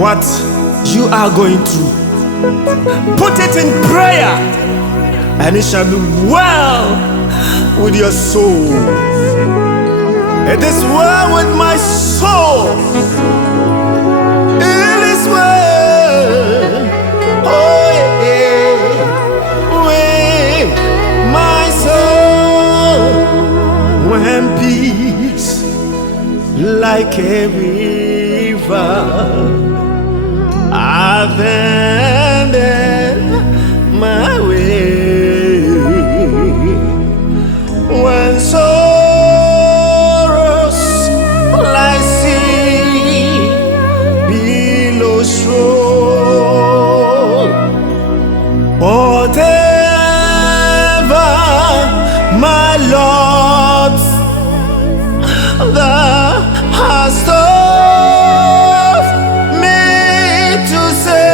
what you are going through. Put it in prayer, and it shall be well with your soul. It is well with my soul. It is well, oh yeah, with my soul. When peace like a river attended my way, when sorrows like sea billows roll, whatever my Lord thou hast taught me to say,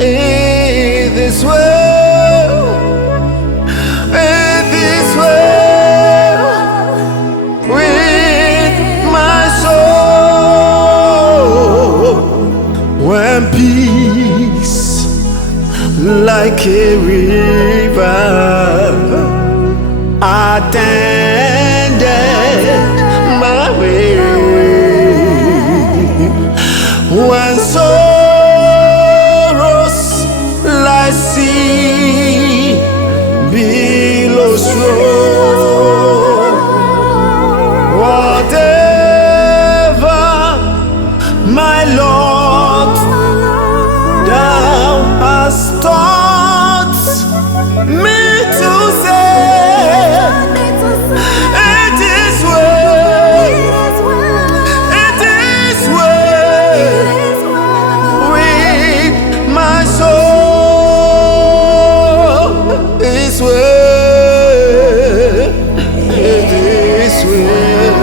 it is well, it is well with my soul. When peace like a river attended my way, when sorrows like sea billows roll, whatever my Lord thou hast taught me to say, it is well, it is well with my soul. It's well, it is well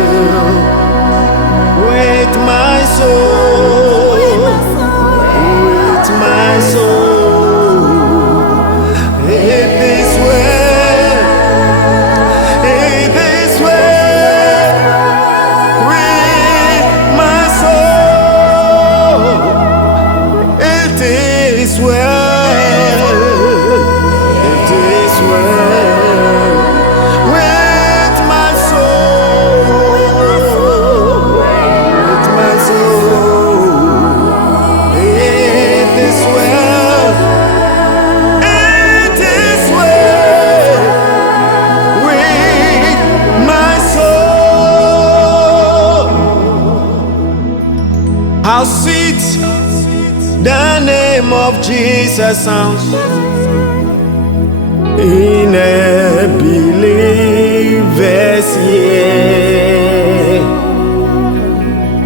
with my soul, with my soul. It is well, it is well with my soul. It is well, it is well with my soul, with my soul. It is well, it is well with my soul. How sweet the name of Jesus sounds in a believer's ear.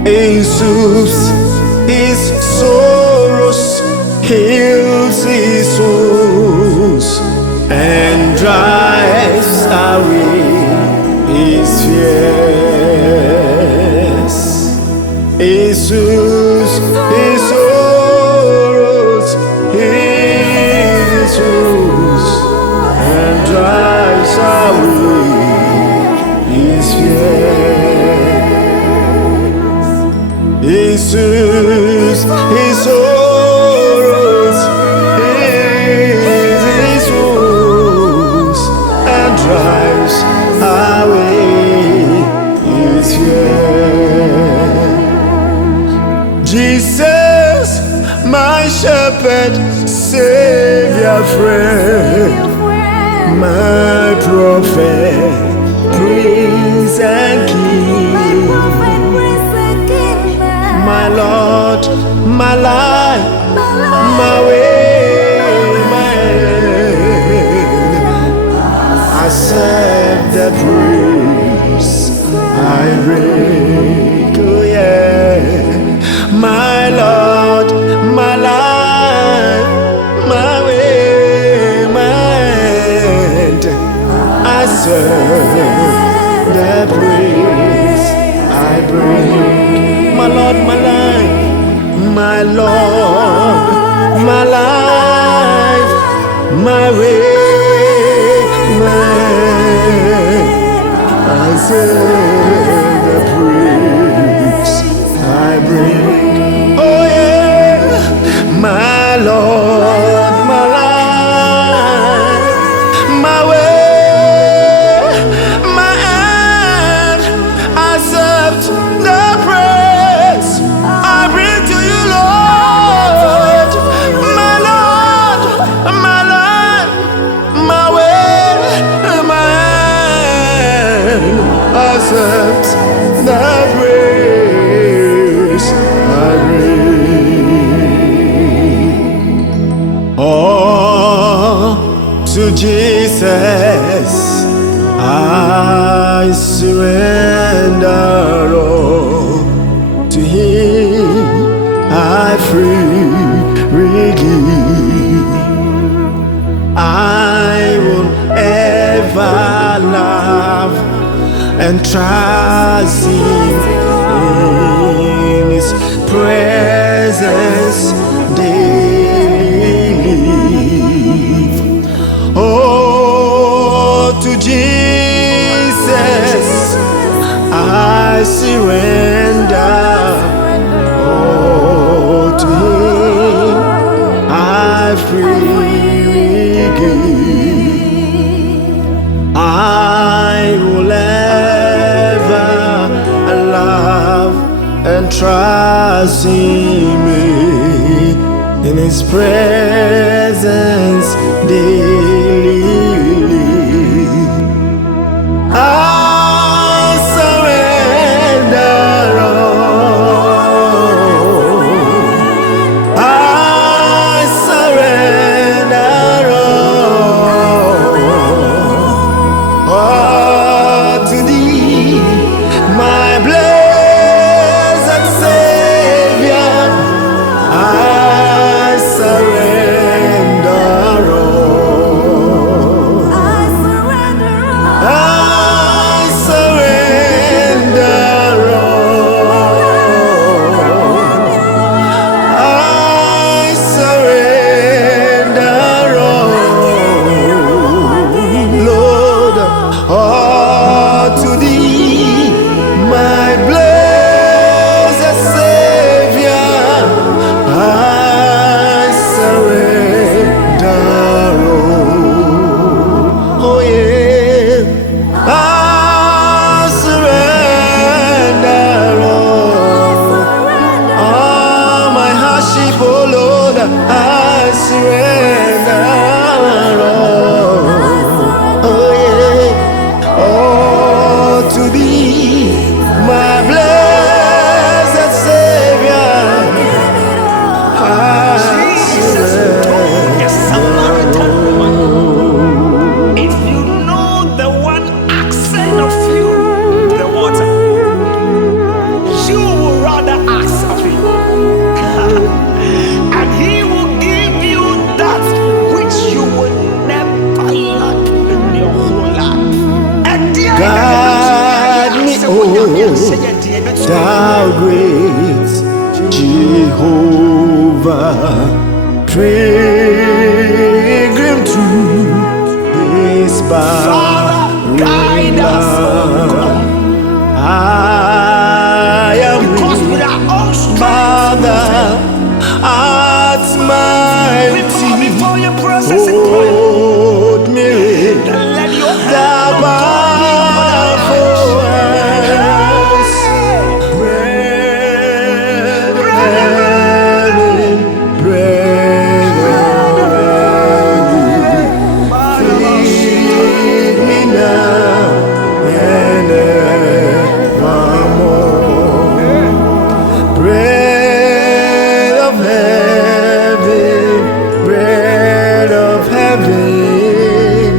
He soothes his sorrows, heals his wounds, and drives away his fears. He soothes his sorrows, his wounds, and drives away his fears. He soothes his sorrows, his wounds, and drives away his fears. Jesus, my shepherd, savior, friend, my prophet, prince and king, my Lord, my life, my way, my end. I serve the praise I bring, oh yeah, my Lord, my life, my way, my end. I serve the praise I bring, my Lord, my life, my Lord, my life, my way, my I serve the praise I bring. Jesus I surrender all. To Him I freely give. I will ever love and trust Him in His presence daily. Oh, to Jesus I surrender. Oh, to Him I freely give. I will ever love and trust Him in His presence daily. I surrender all. I surrender all to Thee, my blessed Savior. I surrender all. I surrender all. I surrender all. Lord, all to Thee, my blessed Savior. I surrender all. Oh yeah, I surrender all my hardship, oh Lord, I surrender all. Oh yeah, all to Thee, my blessed Savior. I The Samaritan woman, if you know the one accent of you, the water, you will rather ask of him, and he will give you that which you will never lack in your whole life. And Guide me, oh, Thou great Jehovah, pilgrim through this Father, guide us, oh God. I am Because weak, with our own Father, strength, at my we come feet. before your presence in prayer. Hold me, And let your the hand of God be upon our lives. powerful hands. Bread of heaven, bread of heaven, feed me now and evermore. Bread of heaven, bread of heaven,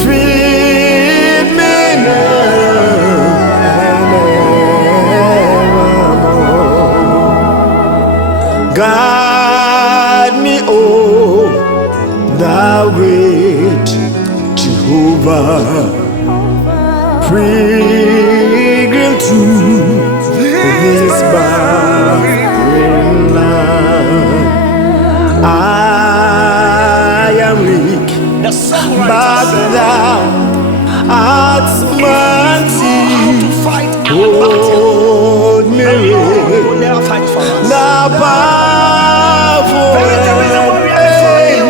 feed me now and evermore. Guide me, oh, Thou great Jehovah, pilgrim through this barren land. I am weak, The songwriter but said, Thou art mighty. how to fight our battle. Hold me, The Lord will never fight for us. the powerful That is the reason why we are before you,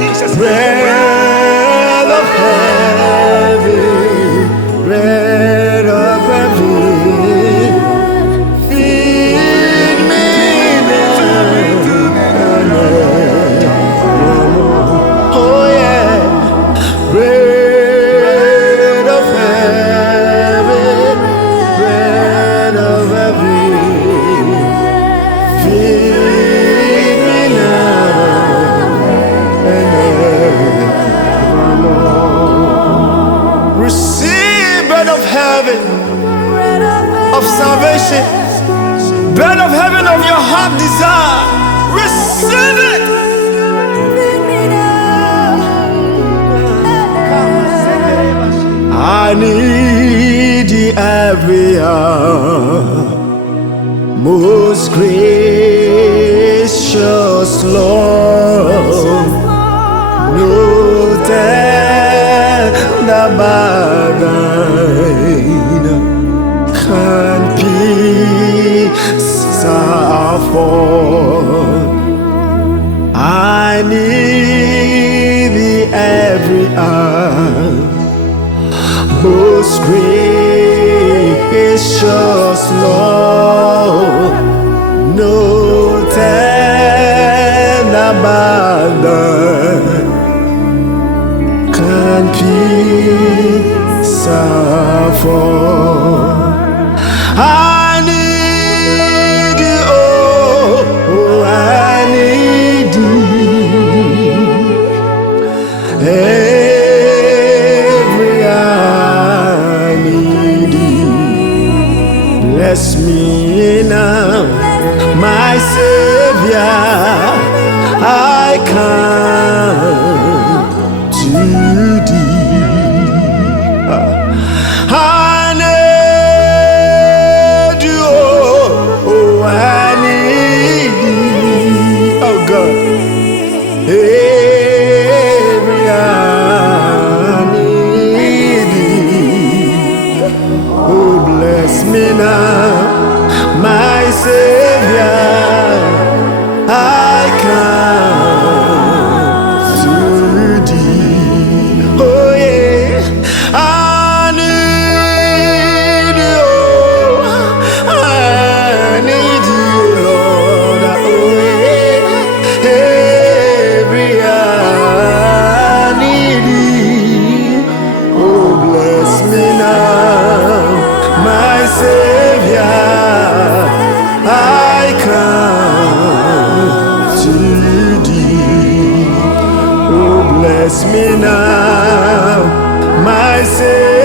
Jesus. bread of heaven, bread of heaven, feed me now and worship. Bread of heaven of your heart desire. Receive it. I need thee every hour, most gracious Lord. No tender bargain can peace afford. I need thee every hour, most gracious Lord. No tender burden can peace afford. I need you, oh, I need you. Every hour I need you. Bless me now, my Savior. I come to thee. I need you, oh, I need thee. Oh God, every hour I need thee. Oh, bless me now, my Savior. I come to thee. Oh yeah, I need you. I need you, Lord. Oh yeah, every hour I need thee. Oh, bless me now, my Savior. I come to thee. Oh, bless me now, my Savior.